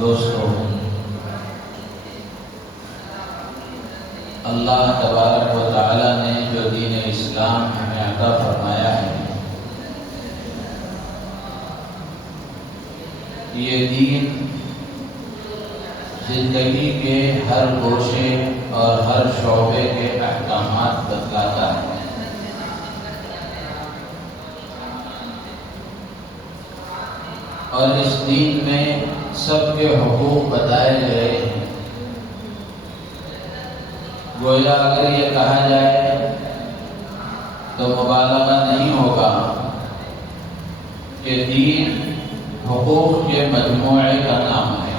دوستو، اللہ تبارک و تعالی نے جو دین اسلام ہمیں عطا فرمایا ہے، یہ دین زندگی کے ہر گوشے اور ہر شعبے کے احکامات بتلاتا ہے۔ اور اس دین میں سب کے حقوق بتائے گئے ہیں۔ گویا اگر یہ کہا جائے تو مبالغہ نہیں ہوگا کہ دین حقوق کے مجموعے کا نام ہے،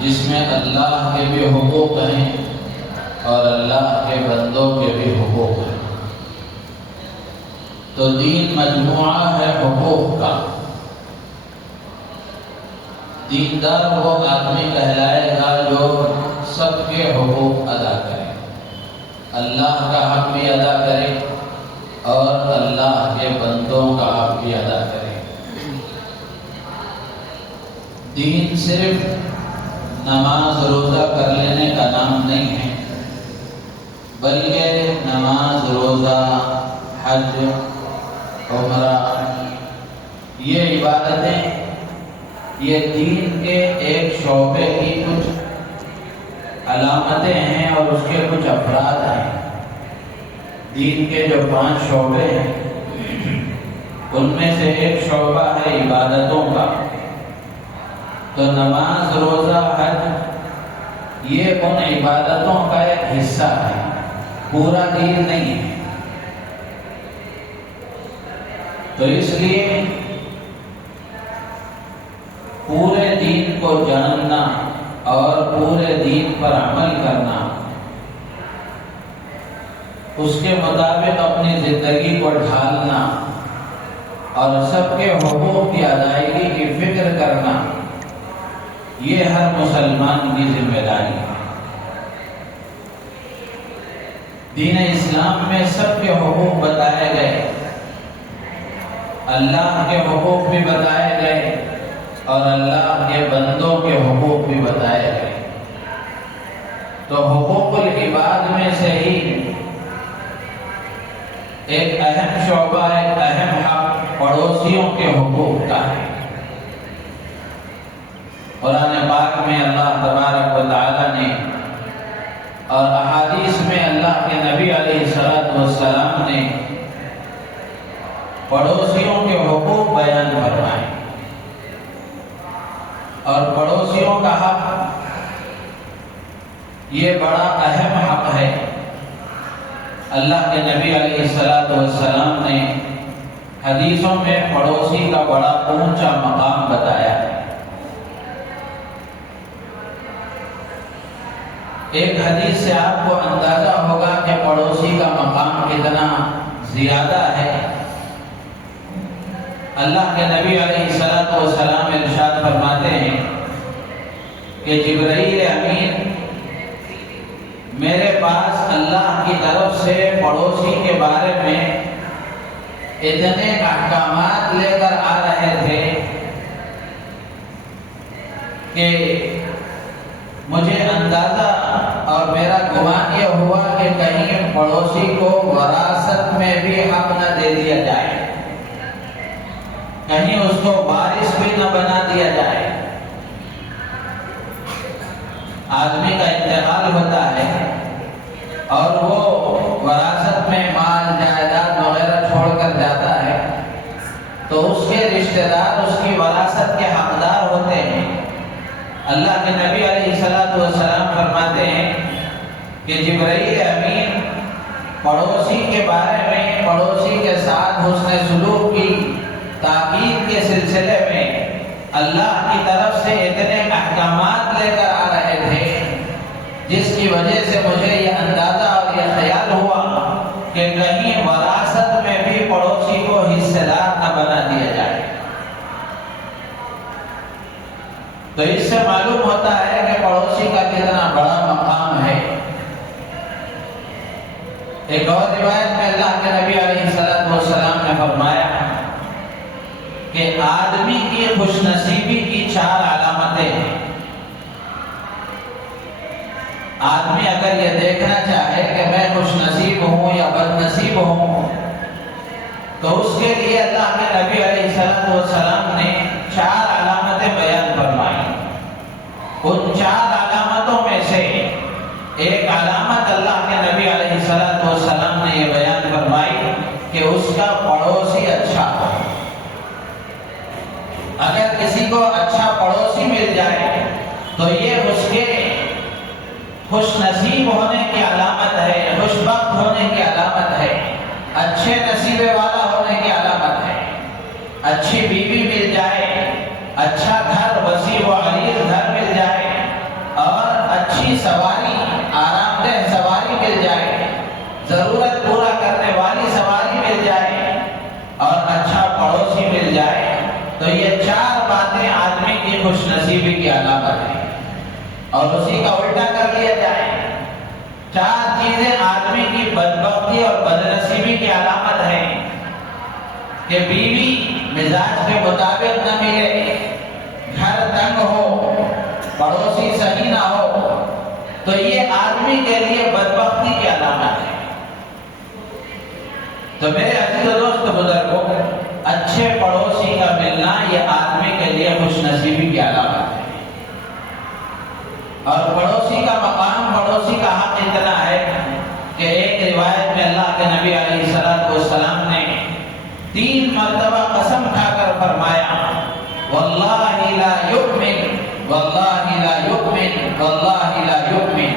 جس میں اللہ کے بھی حقوق ہیں اور اللہ کے بندوں کے بھی حقوق ہیں۔ تو دین مجموعہ ہے حقوق کا۔ دیندار وہ آدمی کہلائے گا جو سب کے حقوق ادا کرے، اللہ کا حق بھی ادا کرے اور اللہ کے بندوں کا حق بھی ادا کرے۔ دین صرف نماز روزہ کر لینے کا نام نہیں ہے، بلکہ نماز روزہ حج عمرہ یہ عبادتیں یہ دین کے ایک شعبے کی کچھ علامتیں ہیں اور اس کے کچھ افراد ہیں۔ دین کے جو 5 شعبے ہیں ان میں سے ایک شعبہ ہے عبادتوں کا۔ تو نماز روزہ حج یہ ان عبادتوں کا ایک حصہ ہے، پورا دین نہیں ہے۔ تو اس لیے پورے دین کو جاننا اور پورے دین پر عمل کرنا، اس کے مطابق اپنی زندگی کو ڈھالنا اور سب کے حقوق کی ادائیگی کی فکر کرنا، یہ ہر مسلمان کی ذمہ داری ہے۔ دین اسلام میں سب کے حقوق بتائے گئے، اللہ کے حقوق بھی بتائے گئے اور اللہ کے بندوں کے حقوق بھی بتائے گئے۔ تو حقوق العباد میں سے ہی ایک اہم شعبہ، ایک اہم حق پڑوسیوں کے حقوق کا ہے۔ قرآن پاک میں اللہ تبارک و تعالی نے اور احادیث میں اللہ کے نبی علیہ السلام نے پڑوسیوں کے حقوق بیان فرمائے۔ اور پڑوسیوں کا حق یہ بڑا اہم حق ہے۔ اللہ کے نبی علیہ السلام نے حدیثوں میں پڑوسی کا بڑا اونچا مقام بتایا ہے۔ ایک حدیث سے آپ کو اندازہ ہوگا کہ پڑوسی کا مقام کتنا زیادہ ہے۔ اللہ کے نبی علیہ السلام ارشاد فرماتے ہیں کہ جبرائیل امین میرے پاس اللہ کی طرف سے پڑوسی کے بارے میں اتنے احکامات لے کر آ رہے تھے کہ مجھے اندازہ اور میرا گمان یہ ہوا کہ کہیں پڑوسی کو وراثت میں بھی حق نہ دے دیا جائے، کہیں اس کو وارث بھی نہ بنا دیا جائے۔ آدمی کا انتقال ہوتا ہے اور وہ وراثت میں مال جائیداد وغیرہ چھوڑ کر جاتا ہے تو اس کے رشتہ دار اس کی وراثت کے حقدار ہوتے ہیں۔ اللہ کے نبی علیہ السلام فرماتے ہیں کہ جبرائیل امین پڑوسی کے بارے میں، پڑوسی کے ساتھ حسن سلوک کی تاکید کے سلسلے میں اللہ کی طرف سے اتنے احکامات لے کر آ رہے تھے، جس کی وجہ سے مجھے یہ اندازہ اور یہ خیال ہوا کہ کہیں وراثت میں بھی پڑوسی کو حصہ دار نہ بنا دیا جائے۔ تو اس سے معلوم ہوتا ہے کہ پڑوسی کا کتنا بڑا مقام ہے۔ ایک اور روایت میں اللہ کے نبی علیہ السلام نے فرمایا کہ آدمی کی خوش نصیبی کی 4 آدمی اگر یہ دیکھنا چاہے کہ میں خوش نصیب ہوں یا بد نصیب ہوں تو اس کے لیے اللہ کے نبی علیہ السلام نے 4 علامتیں بیان فرمائی۔ ان 4 علامتوں میں سے ایک علامت اللہ کے نبی علیہ السلام نے یہ بیان فرمائی کہ اس کا پڑوسی اچھا ہو۔ اگر کسی کو اچھا پڑوسی مل جائے تو یہ اس کے خوش نصیب ہونے کی علامت ہے، خوش بخت ہونے کی علامت ہے، اچھے نصیبے والا ہونے کی علامت ہے۔ اچھی بیوی مل جائے، اچھا گھر، وسیع و عریض گھر مل جائے، اور اچھی سواری، آرام دہ سواری مل جائے، ضرورت پورا کرنے والی سواری مل جائے، اور اچھا پڑوسی مل جائے، تو یہ 4 باتیں آدمی کی خوش نصیبی کی علامت ہے۔ اور اسی کا الٹا کر لیا جائے، 4 چیزیں آدمی کی بدبختی اور بدنصیبی کی علامت ہے کہ بیوی مزاج کے مطابق نہ ملے، گھر تنگ ہو، پڑوسی صحیح نہ ہو، تو یہ آدمی کے لیے بدبختی کی علامت ہے۔ تو میرے عزیز و دوست بزرگوں، اچھے پڑوسی کا ملنا یہ آدمی کے لیے خوش نصیبی کی علامت ہے۔ اور پڑوسی کا مقام، پڑوسی کا حق اتنا ہے کہ ایک روایت میں اللہ کے نبی علیہ السلام نے 3 مرتبہ قسم کھا کر فرمایا، واللہ لا یؤمن، واللہ لا یؤمن، واللہ لا یؤمن۔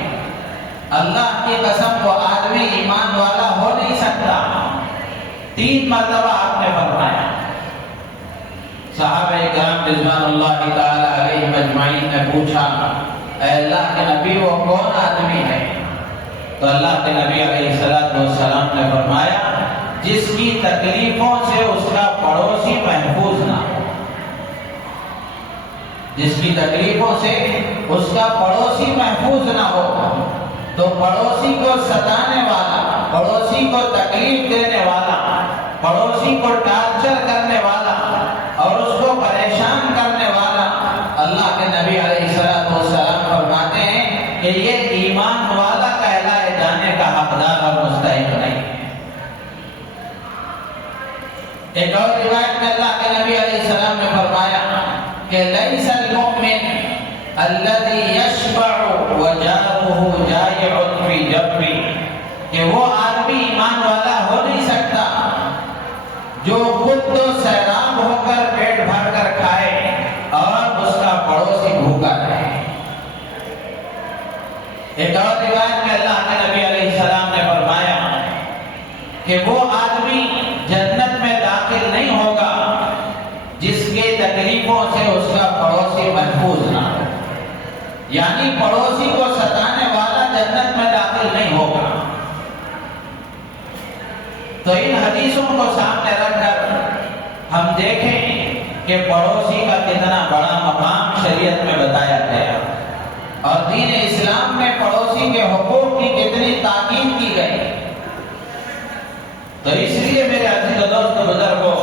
اللہ کی قسم، وہ آدمی ایمان والا ہو نہیں سکتا۔ 3 مرتبہ آپ نے فرمایا۔ صحابہ کرام رضوان اللہ تعالی علیہم اجمعین نے پوچھا، اے اللہ کے نبی وہ کون آدمی ہے؟ تو اللہ کے نبی علیہ السلام نے فرمایا، جس کی تکلیفوں سے اس کا پڑوسی محفوظ نہ ہو۔ جس کی تکلیفوں سے اس کا پڑوسی محفوظ نہ ہو، تو پڑوسی کو ستانے والا، پڑوسی کو تکلیف دینے والا، پڑوسی کو ٹارچر کرنے والا اور اس کو پریشان کرنے والا، اللہ کے نبی علیہ السلام فرماتے ہیں کہ یہ ایمان والا کہلائے جانے کا حقدار اور مستحق نہیں۔ ایک اور روایت میں اللہ کے نبی علیہ السلام نے فرمایا کہ لیس المؤمن الذي یشبع وجارہ جائع فی جنبہ، کہ وہ آدمی ایمان والا ہو نہیں سکتا جو خود تو سیراب ہو کر پیٹ بھر کر کھائے اور اس کا پڑوسی بھوکا رہے۔ ایک اور روایت میں اللہ کے نبی علیہ السلام نے فرمایا کہ وہ آدمی جنت میں داخل نہیں ہوگا جس کے تکلیفوں سے اس کا پڑوسی محفوظ نہ ہو، یعنی پڑوسی کو ستانے والا جنت میں داخل نہیں ہوگا۔ تو ان حدیثوں کو سامنے رکھ کر ہم دیکھیں کہ پڑوسی کا کتنا بڑا مقام شریعت میں بتایا گیا اور دین اسلام میں پڑوسی کے حقوق کی کتنی تاکید کی گئی۔ تو اس لیے میرے عزیز و دوست بزرگوں،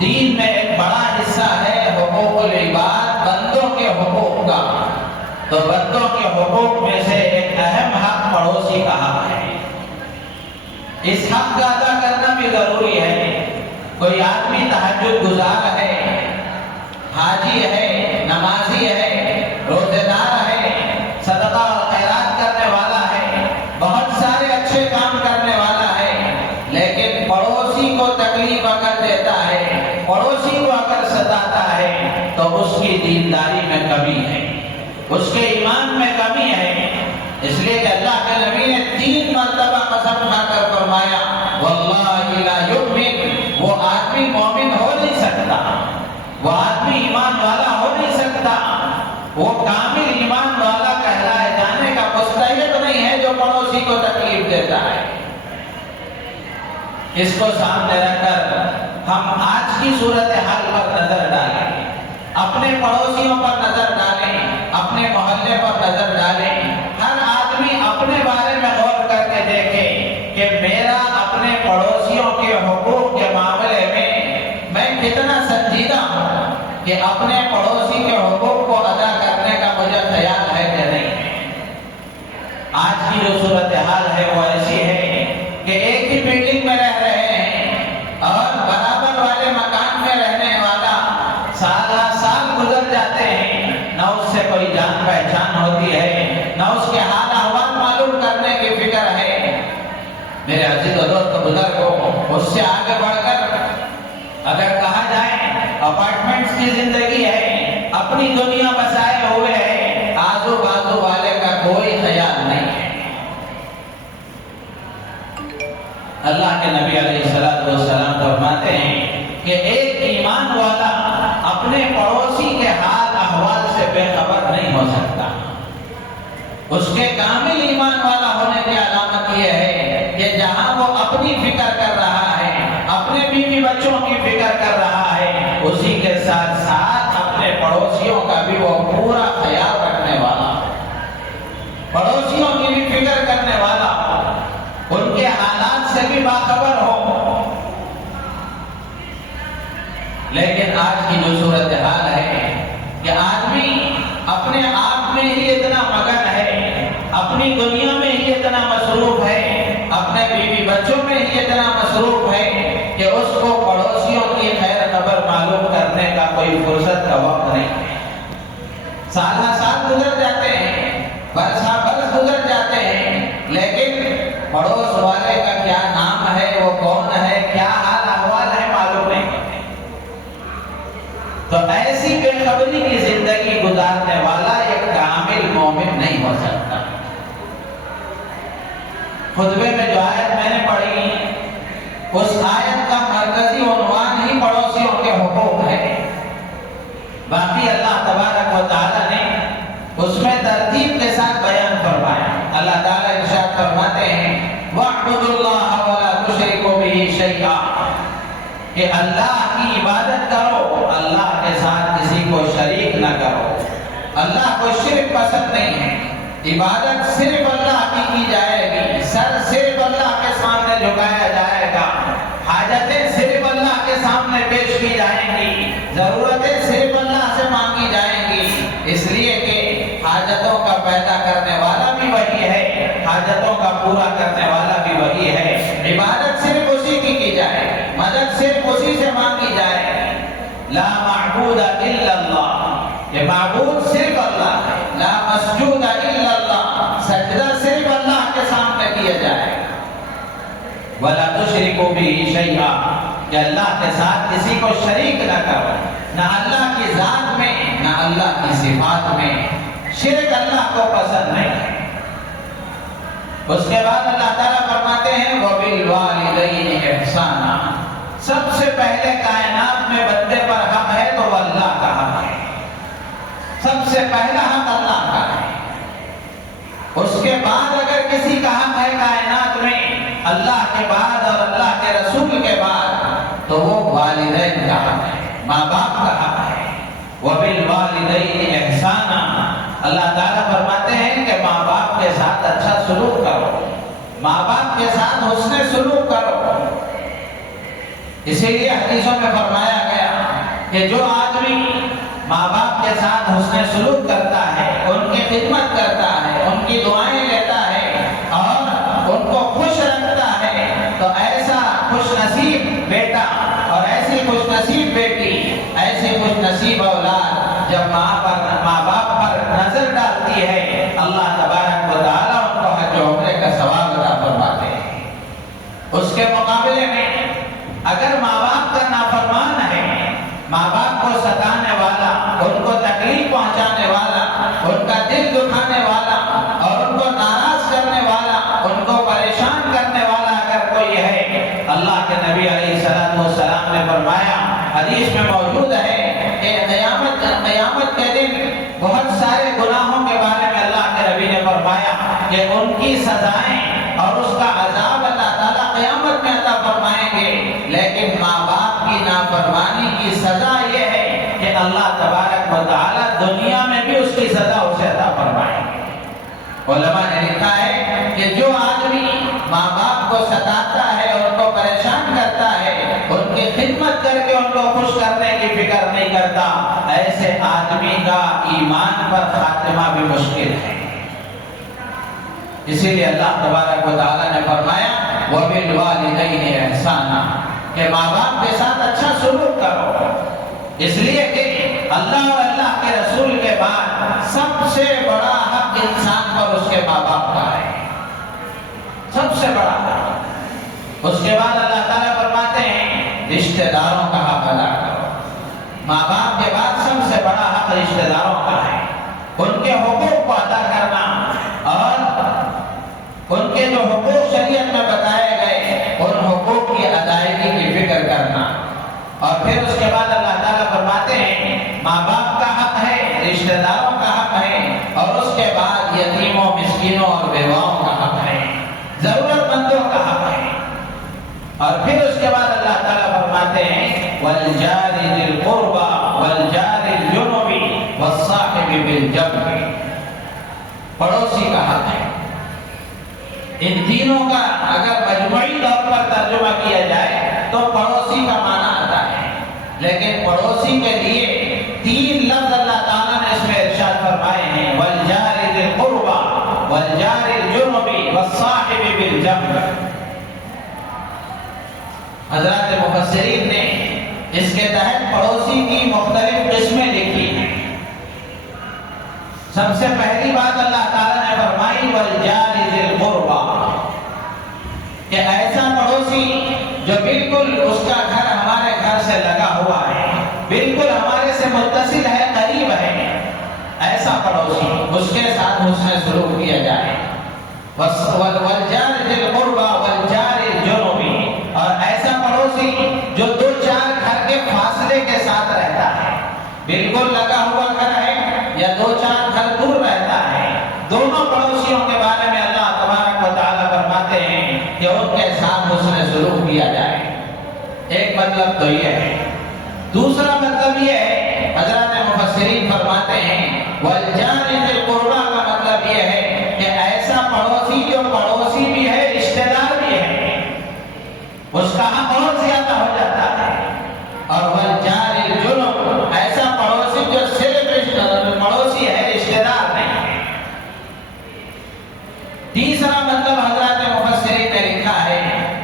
دین میں ایک بڑا حصہ ہے حقوق العباد، بندوں کے حقوق کا۔ تو بندوں کے حقوق میں سے ایک اہم حق پڑوسی کا حق ہے۔ اس حق کا ادا کرنا بھی ضروری ہے۔ کوئی آدمی تہجد گزار ہے، حاجی ہے، نمازی ہے، روزہ دار ہے، صدقہ اور خیرات کرنے والا ہے، بہت سارے اچھے کام کرنے والا ہے، لیکن پڑوسی کو تکلیف اگر دیتا ہے، پڑوسی کو اگر ستاتا ہے، تو اس کی دینداری میں کمی ہے، اس کے ایمان میں کمی ہے۔ اس لیے کہ اللہ کے نبی نے 3 مرتبہ قسم کھا کر فرمایا، واللہ لا یؤمن، وہ آدمی مومن ہو نہیں سکتا، وہ آدمی ایمان والا ہو نہیں سکتا، وہ کامل ایمان والا کہلائے جانے کا مستحق نہیں ہے جو پڑوسی کو تکلیف دیتا ہے۔ اس کو سامنے رکھ کر ہم آج کی صورتحال پر نظر ڈالیں، اپنے پڑوسیوں پر نظر ڈالیں، اپنے محلے پر نظر ڈالیں۔ ہر آدمی اپنے بارے میں غور کر کے دیکھے کہ میرا اپنے پڑوسیوں کے حقوق کے معاملے میں کتنا سنجیدہ ہوں کہ اپنے پڑوسی کے حقوق کو ادا کرنے کا مجھے خیال ہے کہ نہیں ہے۔ آج کی جو صورتحال ہے وہ ایسی ہے کہ ایک ہی بلڈنگ میں رہ رہے ہیں اور برابر والے مکان میں رہنے والا سال گزر جاتے ہیں، نہ اس سے کوئی جان پہچان ہوتی ہے، نہ اس کے حال احوال معلوم کرنے کی فکر ہے۔ میرے عزیز و دوست بزرگوں، اس سے آگے بڑھ کر اگر کہا جائے اپارٹمنٹس کی زندگی ہے، اپنی دنیا بسائے ہوئے ہے، آزو بازو والے کا کوئی خیال نہیں ہے۔ اللہ کے نبی علیہ السلام فرماتے ہیں کہ ایک ایمان والا اپنے پڑوسی کے حال احوال سے بے خبر نہیں ہو سکتا۔ اس کے کامل ایمان والا ہونے کی علامت یہ ہے کہ جہاں وہ اپنی فکر کر رہا ہے، اپنے بیوی بچوں کی فکر کر رہا ہے، اسی کے ساتھ ساتھ اپنے پڑوسیوں کا بھی وہ پورا خیال رکھنے والا، پڑوسیوں کی بھی فکر کرنے والا، ان کے حالات سے بھی باخبر ہو۔ لیکن آج کی جو صورتحال ہے کہ آدمی اپنے آپ میں ہی اتنا مگن ہے، اپنی دنیا میں ہی اتنا مصروف ہے، اپنے بیوی بچوں میں ہی اتنا مصروف ہے کہ اس کو پڑوسیوں کی خیر خبر معلوم کرنے کا کوئی فرصت کا وقت نہیں ہے۔ سال گزر جاتے ہیں، برس گزر جاتے ہیں، لیکن پڑوس والے کا کیا نام ہے، وہ کون ہے، کیا حال احوال ہے، معلوم نہیں۔ تو ایسی بے خبری کی زندگی گزارنے والا ایک کامل مومن نہیں ہو سکتا۔ خطبے میں جو آیت میں نے پڑھی، اس آیت کا مرکزی عنوان ہی پڑوسیوں کے حقوق ہے۔ باقی اللہ تبارک و تعالیٰ نے اس میں ترتیب کے ساتھ بیان فرمایا۔ اللہ تعالیٰ ارشاد فرماتے ہیں وَاعْبُدُوا اللَّهَ وَلَا تُشْرِكُوا بِهِ شَيْئًا، کہ اللہ کی عبادت کرو، اللہ کے ساتھ کسی کو شریک نہ کرو۔ اللہ کو شرک پسند نہیں ہے، عبادت صرف اللہ کی جائے گی، سر صرف اللہ کے سامنے جھکایا جائے گا، حاجتیں صرف اللہ کے سامنے پیش کی جائیں گی، ضرورتیں صرف اللہ سے مانگی جائیں گی، اس لیے کہ حاجتوں کا پیدا کرنے والا بھی وہی ہے، حاجتوں کا پورا کرنے والا بھی وہی ہے۔ عبادت صرف اسی کی جائے، مدد صرف اسی سے مانگی جائے۔ لا معبود الا اللہ، کہ معبود صرف اللہ ہے۔ لا مسجود الا اللہ، سجدہ صرف اللہ کے سامنے کیا جائے۔ ولا تشرکوا بہ شیئا، کہ اللہ کے ساتھ کسی کو شریک نہ کرو، نہ اللہ کی ذات میں نہ اللہ کی صفات میں، شرک اللہ کو پسند نہیں ہے۔ اس کے بعد اللہ تعالیٰ فرماتے ہیں وَبِالْوَالِدَيْنِ إِحْسَانًا، سب سے پہلے کائنات میں بندے پر حق ہے تو وہ اللہ کا حق ہے، سب سے پہلا حق اللہ کا ہے۔ اس کے بعد اگر کسی کا حق ہے کائنات میں اللہ کے بعد اور اللہ کے رسول کے بعد، تو وہ والدین کا حق ہے، ماں باپ کا حق ہے۔ وَبِالْوَالِدَيْنِ إِحْسَانًا، اللہ تعالیٰ فرماتے ہیں کہ ماں باپ کے ساتھ اچھا سلوک کرو، ماں باپ کے ساتھ حسن سلوک کرو۔ اسی لیے حدیثوں میں فرمایا گیا کہ جو آدمی ماں باپ کے ساتھ حسن سلوک کرتا ہے، ان کی خدمت کرتا ہے، ان کی دعائیں لیتا ہے اور ان کو خوش رکھتا ہے، تو ایسا خوش نصیب بیٹا اور ایسی خوش نصیب بیٹی، ایسی خوش نصیب اولاد جب ماں باپ پر نظر ڈالتی ہے، اللہ تبارک و تعالیٰ ان کو حج و عمرے کا ثواب عطا فرماتے ہیں۔ اس کے مقابلے میں اگر ماں باپ کا نافرمان ہے، ماں باپ کو ستانے والا، ان کو تکلیف پہنچانے والا، ان کا دل دکھانے والا اور ان کو ناراض کرنے والا، ان کو پریشان کرنے والا اگر کوئی ہے، اللہ کے نبی علیہ السلام نے فرمایا، حدیث میں موجود ہے کہ قیامت کے دن بہت سارے گناہوں کے بارے میں اللہ کے نبی نے فرمایا کہ ان کی سزائیں اور اس کا عذاب اللہ تعالیٰ قیامت میں عطا فرمائیں گے، لیکن ماں باپ کی نافرمانی کی سزا یہ ہے کہ اللہ تبارک و تعالیٰ دنیا میں بھی اس کی سزا اسے عطا فرمائیں گے۔ علماء نے لکھا ہے کہ جو آدمی ماں باپ کو ستاتا ہے، ان کو پریشان کرتا ہے، ان کی خدمت کر کے ان کو خوش کرنے کی فکر نہیں کرتا، ایسے آدمی کا ایمان پر خاتمہ بھی مشکل ہے۔ اسی لیے اللہ تبارک و تعالیٰ نے فرمایا وَبِالْوَالِدَيْنِ إِحْسَانًا کہ ماں باپ کے ساتھ اچھا سلوک کرو، اس لیے کہ اللہ اور اللہ کے رسول کے بعد سب سے بڑا حق انسان پر اس کے ماں باپ کا ہے، سب سے بڑا حق۔ اس کے بعد اللہ تعالیٰ فرماتے ہیں رشتہ داروں کا حق ادا کرو۔ ماں باپ کے بعد سب سے بڑا حق رشتہ داروں کا ہے، ان کے حقوق کو ادا کرنا اور ان کے جو حقوق شریعت میں بتائے گئے ان حقوق کی ادائیگی کی فکر کرنا۔ اور پھر اس کے بعد اللہ تعالیٰ فرماتے ہیں ماں باپ کا حق ہے، رشتہ داروں کا حق ہے، اور اس کے بعد یتیموں، مسکینوں اور بیواؤں کا حق ہے، ضرورت مندوں کا حق ہے۔ اور پھر اس کے بعد اللہ تعالیٰ فرماتے ہیں وَالْجَارِ ذِي الْقُرْبَى وَالْجَارِ الْجُنُبِ وَالصَّاحِبِ بِالْجَنبِ، پڑوسی کا حق ہے۔ ان تینوں کا اگر مجموعی طور پر ترجمہ کیا جائے تو پڑوسی کا معنی آتا ہے، لیکن پڑوسی کے لیے تین لفظ اللہ تعالیٰ نے اس میں ارشاد فرمائے ہیں وَالْجَارِ ذِي الْقُرْبَى وَالْجَارِ الْجُنُبِ وَالصَّاحِبِ بِالْجَنبِ۔ حضرات مفسرین نے اس کے تحت پڑوسی کی مختلف قسمیں لکھی ہیں۔ سب سے پہلی بات اللہ تعالیٰ نے فرمائی وَالْجَارِ ذِي الْقُرْبَى، کہ ایسا پڑوسی جو بالکل اس کا گھر ہمارے گھر سے لگا ہوا ہے، بالکل ہمارے سے متصل ہے، قریب ہے، ایسا پڑوسی، اس کے ساتھ حسن سلوک کیا جائے۔ وَالْجَارِ ذِي الْقُرْبَى وَالْجَارِ الْجُنُبِ، اور ایسا پڑوسی جو دو چار گھر کے فاصلے کے ساتھ رہتا ہے، بالکل لگا ہوا گھر ہے یا دو چار گھر دور رہتا ہے، دونوں پڑوسیوں کے بارے میں اللہ تبارک و تعالیٰ فرماتے ہیں کہ ان کے ساتھ حسن سلوک کیا جائے۔ ایک مطلب تو یہ ہے۔ دوسرا مطلب یہ ہے، حضرات مفسرین فرماتے ہیں وَالْجَارِ ذِي الْقُرْبَى کا مطلب یہ ہے کہ ایسا پڑوسی جو پڑوسی بھی ہے، رشتہ دار بھی ہے، اس کا حق اور زیادہ ہو جاتا ہے۔ اور وَالْجَارِ الْجُنُبِ، ایسا پڑوسی جو صرف پڑوسی ہے، رشتہ دار نہیں ہے۔ تیسرا مطلب حضرات مفسرین نے لکھا ہے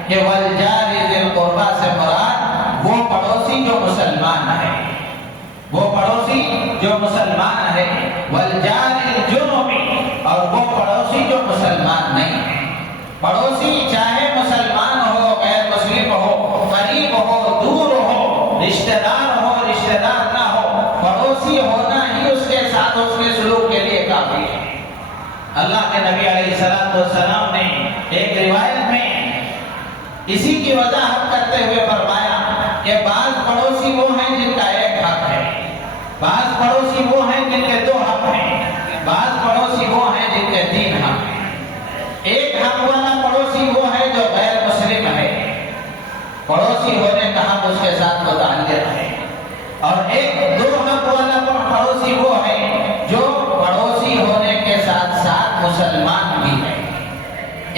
کہ وَالْجَارِ ذِي الْقُرْبَى سے مراد وہ پڑوسی جو مسلمان ہے، وہ پڑوسی جو مسلمان ہے، وَالْجَارِ الْجُنُبِ، اور وہ پڑوسی جو مسلمان نہیں ہے۔ پڑوسی چاہے مسلمان ہو، غیر مسلم ہو، قریب ہو، دور ہو، رشتہ دار ہو، رشتہ دار نہ ہو، پڑوسی ہونا ہی اس کے ساتھ اس کے سلوک کے لیے کافی ہے۔ اللہ کے نبی علیہ السلام نے ایک روایت میں اسی کی وضاحت کرتے ہوئے فرمایا کہ بعض پڑوسی وہ ہیں جن کا ایک حق ہے، بعض پڑوسی وہ ہیں جن کے دو حق ہیں، بعض پڑوسی وہ ہیں جن کے تین حق ہیں۔ ایک حق والا پڑوسی وہ ہے جو غیر مسلم ہے، پڑوسی ہونے کا حق اس کے ساتھ متعلق ہے، اور ایک دو حق والا پڑوسی وہ ہے جو پڑوسی ہونے کے ساتھ ساتھ مسلمان بھی ہے۔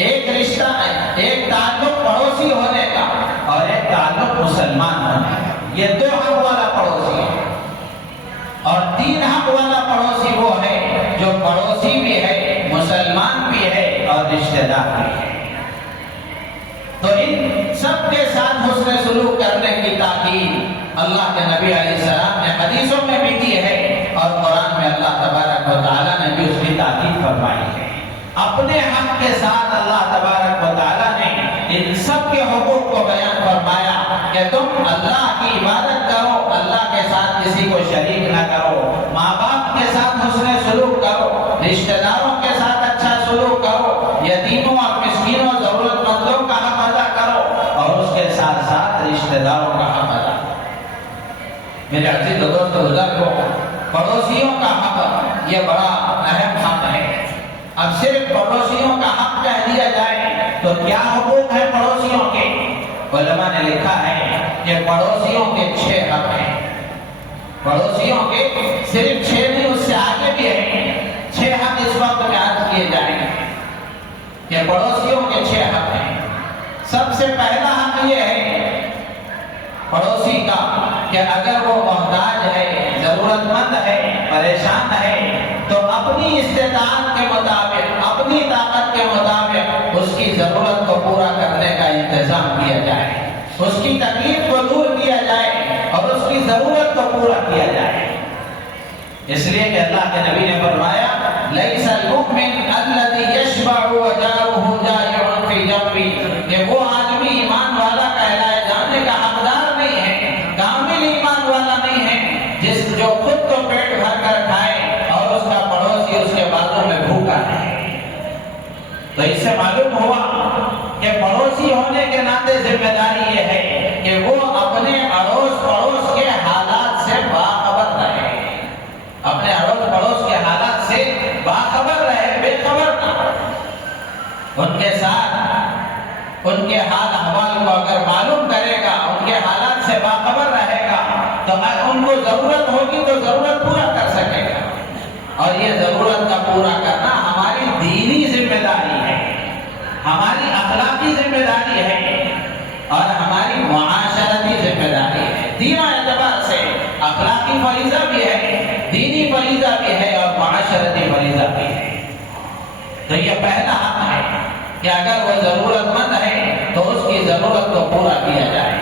ایک رشتہ ہے، ایک تعلق پڑوسی ہونے کا اور ایک تعلق مسلمان ہونے کا، یہ دو حق والا پڑوسی ہے۔ اور تین حق والا پڑوسی وہ ہے جو پڑوسی بھی ہے، مسلمان بھی ہے اور رشتہ دار بھی ہے۔ تو ان سب کے ساتھ حسن سلوک کرنے کی تاکید اللہ کے نبی علیہ السلام نے حدیثوں میں بھی دی ہے، اور قرآن میں اللہ تبارک و تعالیٰ نے بھی اس کی تاکید فرمائی ہے۔ اپنے حق کے ساتھ اللہ تبارک و تعالیٰ نے ان سب کے حقوق کو بیان فرمایا کہ تم اللہ کی عبادت کرو، اللہ کے ساتھ کسی کو شریک نہ کرو، ماں باپ کے ساتھ حسن سلوک کرو، رشتہ داروں کے ساتھ اچھا سلوک کرو، یتیموں اور مسکینوں ضرورت مندوں کا حق ادا کرو، اور اس کے ساتھ ساتھ رشتہ داروں کا حق ادا کرو۔ میرے عزیز دوست بزرگوں، پڑوسیوں کا حق یہ بڑا اہم حق ہے۔ اب صرف پڑوسیوں کا حق کہہ دیا جائے تو کیا حقوق ہیں پڑوسیوں کے؟ علماء نے لکھا ہے کہ پڑوسیوں کے 6 حق ہیں۔ پڑوسیوں کے صرف 6 نہیں، اس سے آگے بھی ہیں۔ 6 حق اس وقت میں عرض کیے جائیں گے کہ پڑوسیوں کے 6 حق ہیں۔ سب سے پہلا حق یہ ہے پڑوسی کا کہ اگر وہ محتاج ہے، ضرورت مند ہے، پریشان ہے، تو اپنی استطاعت کے مطابق، اپنی طاقت کے مطابق ضرورت کو پورا کیا جائے۔ اس لیے کہ اللہ کے نبی نے فرمایا لیس المؤمن الذی یشبع وجارہ جائع فی جنبی، کہ وہ آدمی ایمان والا کہلائے جانے کا حقدار نہیں ہے، کامل ایمان والا نہیں ہے، جو خود تو پیٹ بھر کر کھائے اور اس کا پڑوسی اس کے بازو میں بھوکا ہے۔ تو اس سے معلوم ہوا کہ پڑوسی ہونے کے ناطے ذمہ داری یہ ہے کہ وہ اپنے اڑوس پڑوس کے حالات سے باخبر رہے، اپنے اڑوس پڑوس کے حالات سے باخبر رہے، بے خبر نہ ہو۔ ان کے ساتھ ان کے حال احوال کو اگر معلوم کرے گا، ان کے حالات سے باخبر رہے گا، تو ان کو ضرورت ہوگی تو ضرورت پورا کر سکے گا۔ اور یہ ضرورت کا پورا کرنا ہماری دینی ذمہ داری ہے، ہماری اخلاقی ذمہ داری ہے اور ہماری معاشرتی ذمہ داری ہے۔ تینوں اعتبار سے اخلاقی فریضہ بھی ہے، دینی فریضہ بھی ہے اور معاشرتی فریضہ بھی ہے۔ تو یہ پہلا حق ہے کہ اگر وہ ضرورت مند ہے تو اس کی ضرورت کو پورا کیا جائے۔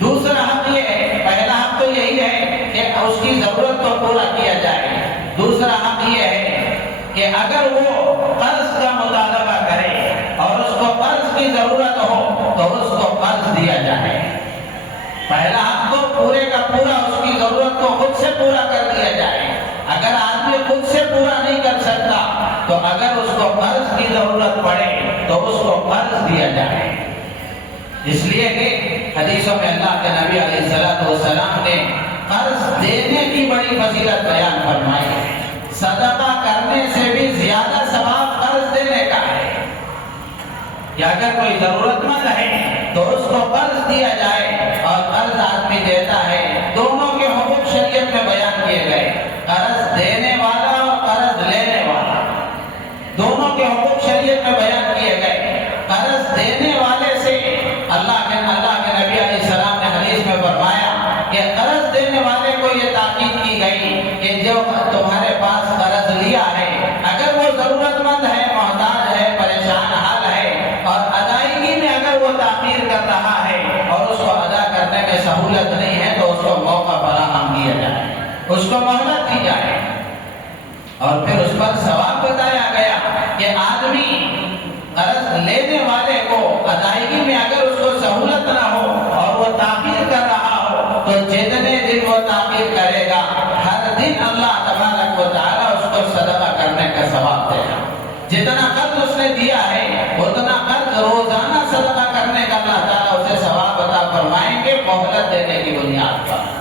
دوسرا حق یہ ہے، پہلا حق تو یہی ہے کہ اس کی ضرورت کو پورا کیا جائے۔ دوسرا حق یہ ہے کہ اگر وہ قرض کا مطالبہ کرے اور اس کو قرض کی ضرورت ہو تو اس کو قرض دیا جائے۔ پہلا حق تو پورے کا پورا اس کی ضرورت کو خود سے پورا کر دیا جائے۔ اگر آدمی خود سے پورا نہیں کر سکتا تو اگر اس کو قرض کی ضرورت پڑے تو اس کو قرض دیا جائے۔ اس لیے کہ حدیثوں میں اللہ کے نبی علیہ السلام نے قرض دینے کی بڑی فضیلت بیان فرمائی ہے۔ صدقہ کرنے سے بھی زیادہ ثواب قرض دینے کا ہے کہ اگر کوئی ضرورت مند ہے تو اس کو قرض دیا جائے، اور قرض آدمی دیتا ہے، دونوں کے حقوق شریعت میں بیان کیے گئے، قرض دینے والا اور قرض لینے والا، دونوں کے حقوق شریعت میں بیان کیے گئے۔ قرض دینے والے سے اللہ کے نبی علیہ السلام نے حدیث میں فرمایا کہ قرض دینے والے کو یہ تاکید کی گئی کہ جو تمہارے پاس قرض لیا ہے، اگر وہ ضرورت مند ہے، محتاج ہے، پریشان حال ہے اور ادائیگی میں اگر وہ تاخیر کر رہا ہے اور اس کو ادا کرنے میں سہولت نہیں ہے تو اس کو موقع فراہم کیا جائے، اس کو مہلت دی جائے۔ اور پھر اس پر ثواب بتایا گیا کہ آدمی قرض لینے والے کو ادائیگی میں اگر اس کو سہولت نہ ہو اور وہ تاخیر کر رہا ہو تو جتنے دن وہ تاخیر کرے گا ہر دن اللہ تبارک و تعالیٰ اس کو صدقہ کرنے کا ثواب دے گا۔ جتنا قرض اس نے دیا ہے اتنا قرض روزانہ صدقہ کرنے کا اللہ تعالیٰ اسے ثواب عطا فرمائیں گے، مہلت دینے کی بنیاد پر۔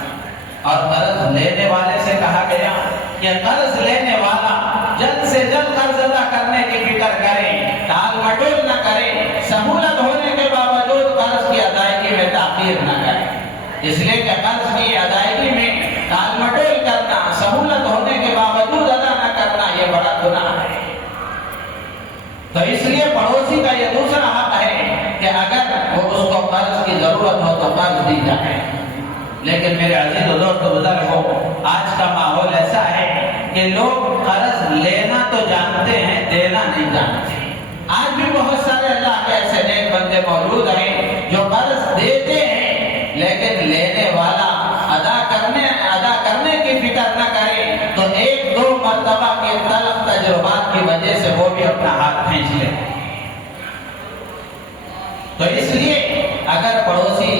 اور قرض لینے والے سے کہا گیا کہ قرض لینے والا جلد سے جلد قرض ادا کرنے کی فکر کرے، ٹال مٹول نہ کرے، سہولت ہونے کے باوجود قرض کی ادائیگی میں تاخیر نہ کرے۔ اس لیے کہ قرض کی ادائیگی میں ٹال مٹول کرنا، سہولت ہونے کے باوجود ادا نہ کرنا، یہ بڑا گناہ ہے۔ تو اس لیے پڑوسی کا یہ دوسرا حق ہے کہ اگر وہ اس کو قرض کی ضرورت ہو تو قرض دی جائے۔ لیکن میرے عزیز و دوست بزرگوں، آج کا ماحول ایسا ہے کہ لوگ قرض لینا تو جانتے ہیں، دینا نہیں جانتے۔ آج بھی بہت سارے اللہ کے ایسے نیک بندے موجود ہیں جو قرض دیتے ہیں لیکن لینے والا ادا کرنے کی فکر نہ کرے تو ایک دو مرتبہ کے تلخ تجربات کی وجہ سے وہ بھی اپنا ہاتھ کھینچ لے۔ تو اس لیے اگر پڑوسی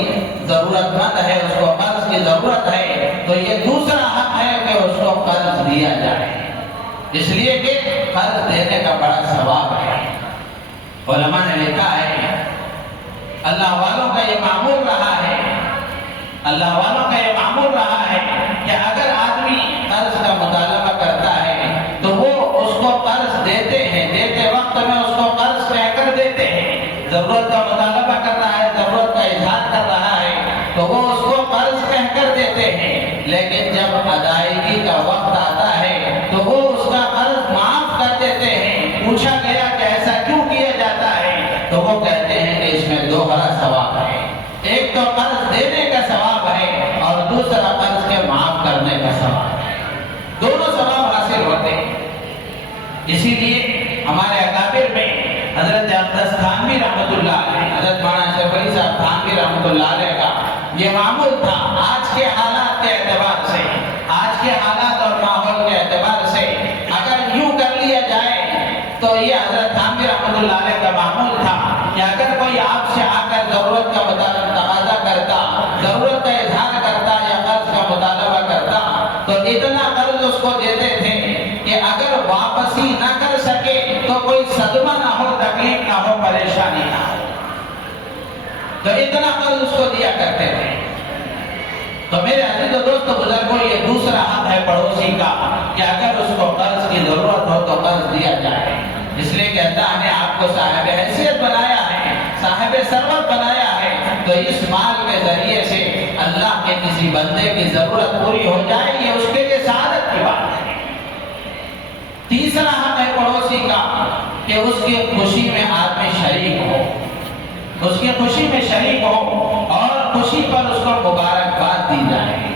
ضرورت مند ہے، اس کو قرض کی ضرورت ہے تو یہ دوسرا حق ہے کہ اس کو قرض دیا جائے، اس لیے کہ قرض دینے کا بڑا ثواب ہے۔ علماء نے لکھا ہے اللہ والوں کا یہ معمول رہا ہے، اللہ والوں کا یہ معمول رہا ہے کہ اگر آدمی قرض کا مطالبہ کرتا ہے تو وہ اس کو قرض دیتے ہیں، دیتے وقت میں اس کو قرض کہہ کر دیتے ہیں۔ ضرورت کا مطالبہ کر رہا ہے، ضرورت کا اظہار کر رہا ہے تو وہ اس کو قرض کہہ کر دیتے ہیں، لیکن جب ادائیگی کا وقت آتا ہے تو وہ اس کا قرض معاف کر دیتے ہیں۔ پوچھا گیا کہ ایسا کیوں کیا جاتا ہے تو وہ کہتے ہیں کہ اس میں دوہرا ثواب ہے، ایک تو قرض دینے کا ثواب ہے اور دوسرا قرض کے معاف کرنے کا ثواب ہے، دونوں ثواب حاصل ہوتے ہیں۔ اسی لیے ہمارے اکابر میں حضرت اقدس تھانوی رحمۃ اللہ علیہ، حضرت مولانا شیخ ولی صاحب تھانوی رحمۃ اللہ علیہ کا یہ معمول تھا آج کے حالات کے اعتبار سے، آج کے حالات اور ماحول کے اعتبار سے اگر یوں کر لیا جائے تو یہ حضرت تھانوی رحمۃ اللہ علیہ کا معمول تھا کہ اگر کوئی آپ سے آ کر ضرورت کا تقاضا کرتا، ضرورت کا اظہار کرتا یا قرض کا مطالبہ کرتا تو اتنا قرض اس کو دیتے تھے کہ اگر واپسی نہ کر سکے تو کوئی صدمہ نہ ہو، تکلیف نہ ہو، پریشانی نہ ہو، تو اتنا قرض اس کو دیا کرتے تھے۔ تو میرے عزیز و دوست بزرگوں، یہ دوسرا حق ہے پڑوسی کا کہ اگر اس کو قرض کی ضرورت ہو تو قرض دیا جائے، اس لیے کہ اللہ نے آپ کو صاحب حیثیت بنایا ہے، صاحب ثروت بنایا ہے، تو اس مال کے ذریعے سے اللہ کے کسی بندے کی ضرورت پوری ہو جائے، یہ اس کے لیے سعادت کی بات ہے۔ تیسرا حق ہے پڑوسی کا کہ اس کی خوشی میں آدمی شریک ہو، اس کی خوشی میں شریک ہو اور خوشی پر اس کو مبارکباد دی جائے۔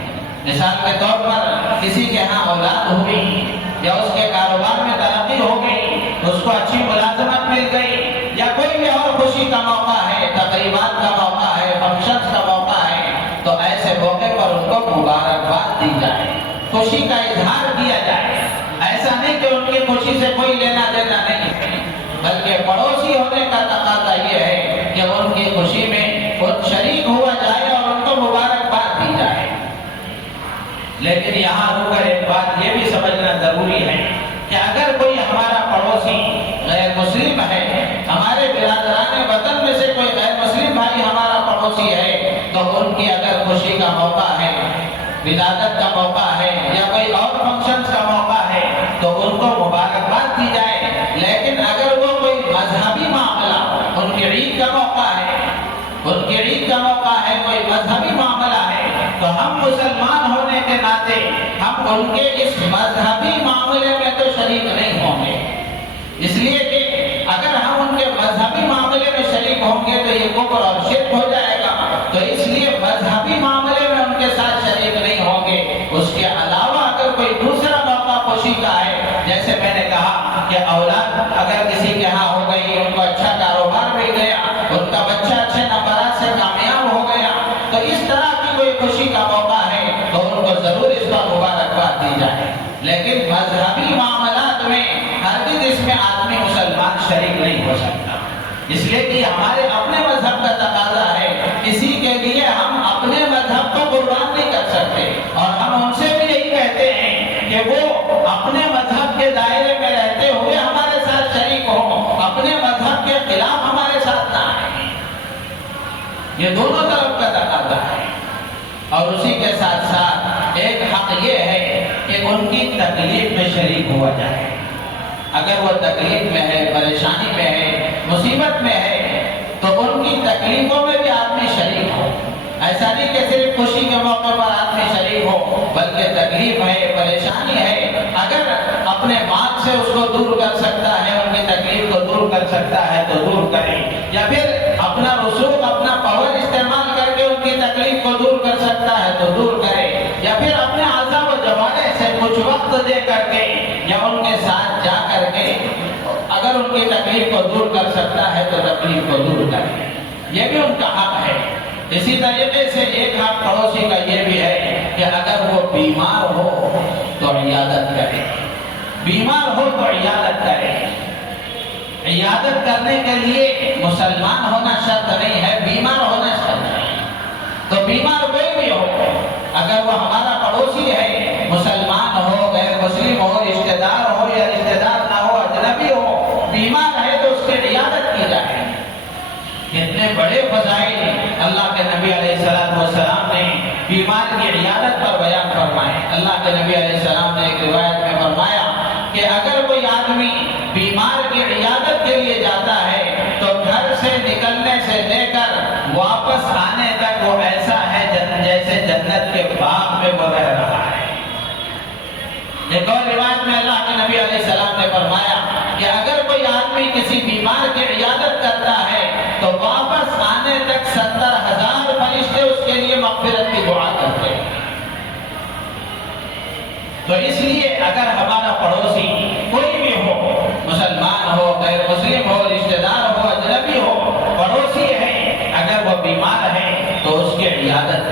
مثال کے طور پر کسی کے ہاں اولاد ہوئی یا اس کے کاروبار میں ترقی ہو گئی، اس کو اچھی ملازمت مل گئی یا کوئی بھی اور خوشی کا موقع ہے، تقریبات کا موقع ہے، فنکشنز کا موقع ہے، تو ایسے موقع پر ان کو مبارکباد دی جائے، خوشی کا اظہار کیا جائے۔ ایسا نہیں کہ ان کی خوشی سے کوئی لینا دینا نہیں، بلکہ پڑوسی ہونے کا تقاضا یہ ہے کہ ان کی خوشی میں خود شریک ہوا جائے اور ان کو مبارکباد دی جائے۔ لیکن یہاں رک کر ایک بات یہ بھی سمجھنا ضروری ہے کہ اگر کوئی ہمارا پڑوسی غیر مسلم ہے، ہمارے برادران وطن میں سے کوئی غیر مسلم بھائی ہمارا پڑوسی ہے، تو ان کی اگر خوشی کا موقع ہے، ولادت کا موقع ہے یا کوئی اور فنکشنز کا موقع ہے تو ان کو مبارکباد دی جائے۔ لیکن اگر وہ کوئی مذہبی معاملہ، ان کی عید کا موقع ہے، ان کی عید کا موقع ہے، کوئی مذہبی معاملہ ہے، تو ہم مسلمان ہونے کے ناطے ہم ان کے اس مذہبی معاملے میں تو شریک نہیں ہوں گے، اس لیے کہ اگر ہم ان کے مذہبی معاملے میں شریک ہوں گے تو یہ کفر اور شرک ہو جائے گا، تو اس لیے مذہبی معاملے میں ان کے ساتھ شریک نہیں ہوں گے۔ اس کے علاوہ اگر کوئی دوسرا موقع خوشی کا ہے، جیسے میں نے کہا کہ اولاد اگر کسی کے ہاں ہو گئی، ان کو اچھا کاروبار مل گیا، ان کا بچہ اچھے نمبرات سے کامیاب ہو گیا، تو اس طرح کی کوئی خوشی کا موقع ہے تو ان کو ضرور اس پر مبارکباد دی جائے۔ لیکن مذہبی معاملات میں ہرگز اس میں آدمی مسلمان شریک نہیں ہو سکتا، اس لیے کہ ہمارے اپنے مذہب کا تقاضا ہے، کسی کے لیے ہم اپنے مذہب کو قربان نہیں کر سکتے، اور ہم ان سے بھی یہی کہتے ہیں کہ وہ اپنے مذہب کے دائرے میں رہتے ہوئے ہمارے ساتھ شریک ہوں، اپنے مذہب کے خلاف ہمارے ساتھ نہ آئیں۔ یہ دونوں طرف کا تقاضا ہے۔ اور اسی کے ساتھ ساتھ ایک حق یہ ہے کہ ان کی تکلیف میں شریک ہوا جائے۔ اگر وہ تکلیف میں ہے، پریشانی میں ہے، مصیبت میں ہے، تو ان کی تکلیفوں میں بھی آدمی شریک ہو۔ ایسا نہیں کہ صرف خوشی کے موقع پر آدمی شریک ہو، بلکہ تکلیف ہے، پریشانی ہے، اگر اپنے مال سے اس کو دور کر سکتا ہے، ان کی تکلیف کو دور کر سکتا ہے تو دور کرے، یا پھر اپنا رسوخ، اپنا پاور استعمال کر کے ان کی تکلیف کو دور کر سکتا ہے تو دور کرے، یا پھر اپنے اعضاء و جوارح سے کچھ وقت دے کر کے یا ان کے ساتھ جا کر کے اگر ان کی تکلیف کو دور کر سکتا ہے تو تکلیف کو دور کرے، یہ بھی ان کا حق ہے۔ اسی طریقے سے ایک حق پڑوسی کا یہ بھی ہے کہ اگر وہ بیمار ہو تو عیادت کرے، بیمار ہو تو عیادت کرے۔ عیادت کرنے کے لیے مسلمان ہونا شرط نہیں ہے، بیمار ہونا شرط ہے۔ تو بیمار کوئی بھی ہو، اگر وہ ہمارا پڑوسی ہے، مسلمان ہو، غیر مسلم ہو، رشتہ دار ہو یا رشتہ دار نہ ہو، اجنبی ہو، بیمار ہے تو اس کی عیادت کی جائے۔ کتنے بڑے فضائل اللہ کے نبی علیہ السلام نے بیمار کی عیادت پر بیان فرمائے۔ اللہ کے نبی علیہ السلام نے ایک روایت میں فرمایا کہ اگر کوئی آدمی بیمار کی عیادت کے لیے جاتا ہے تو گھر سے نکلنے سے لے کر واپس آنے تک وہ ایسا ہے جیسے جنت کے باغ میں وہ رہ رہا ہے۔ ایک اور روایت میں اللہ کے نبی علیہ السلام نے فرمایا کہ اگر کوئی آدمی کسی بیمار کی عیادت کرتا ہے تو واپس آنے تک 70,000 فرشتے اس کے لیے مغفرت کی دعا کرتے ہیں۔ تو اس لیے اگر ہمارا پڑوسی کوئی بھی ہو، مسلمان ہو، غیر مسلم ہو، رشتہ دار ہو، اجنبی ہو، پڑوسی ہے، اگر وہ بیمار ہے تو اس کی عیادت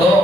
2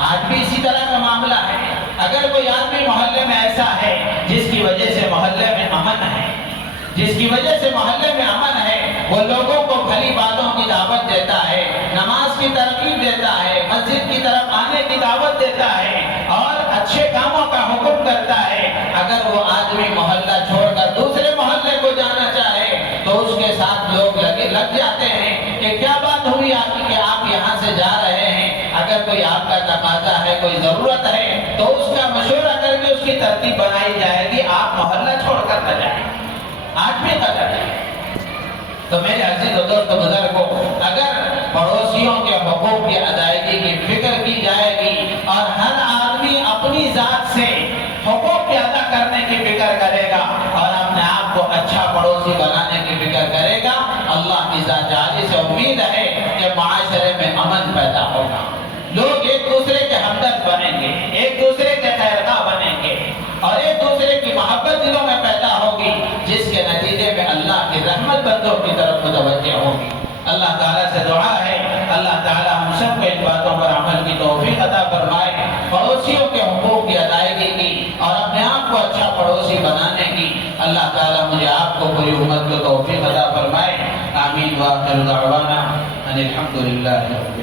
آج بھی اسی طرح کا معاملہ ہے. اگر کوئی آدمی محلے میں ایسا ہے جس کی وجہ سے محلے میں امن ہے، جس کی وجہ سے محلے میں امن ہے، وہ لوگوں کو بھلی باتوں کی دعوت دیتا ہے، نماز کی ترغیب دیتا ہے، مسجد کی طرف آنے کی دعوت دیتا ہے اور اچھے کاموں کا حکم کرتا ہے، اگر وہ آدمی محلہ چھوڑ کر دوسرے محلے کو جانا چاہے تو اس کے ساتھ لوگ لگ جاتے ہیں کہ کیا بات ہوئی آپ کی کہ آپ یہاں سے جا رہے ہیں. اگر کوئی آپ کا تقاضا ہے، کوئی ضرورت ہے تو اس کا مشورہ کر کے اس کی ترتیب بنائی جائے گی، آپ محلہ چھوڑ کر نہ جائیں. آج بھی قدر ہے. تو میرے عزیز و دوست بزرگوں، اگر پڑوسیوں کے حقوق کی ادائیگی کی فکر کی جائے گی اور ہر آدمی اپنی ذات سے حقوق کی ادا کرنے کی فکر کرے گا اور اپنے آپ کو اچھا پڑوسی بنانے کی فکر کرے گا، اللہ کی ذات جلالی سے امید ہے کہ معاشرے میں امن پیدا ہوگا. لوگ ایک دوسرے کے ہمدرد بنیں گے، ایک دوسرے کے خیرخواہ بنیں گے اور ایک دوسرے کی محبت دلوں میں پیدا ہوگی، جس کے نتیجے میں اللہ کی رحمت بندوں کی طرف متوجہ ہوگی. اللہ تعالیٰ سے دعا ہے اللہ تعالیٰ ہم سب کو ان باتوں پر عمل کی توفیق عطا فرمائے، پڑوسیوں کے حقوق کی ادائیگی کی اور اپنے آپ کو اچھا پڑوسی بنانے کی. اللہ تعالیٰ مجھے آپ کو پوری امت کو توفیق عطا فرمائے. آمین. وآخر دعوانا ان الحمد للہ.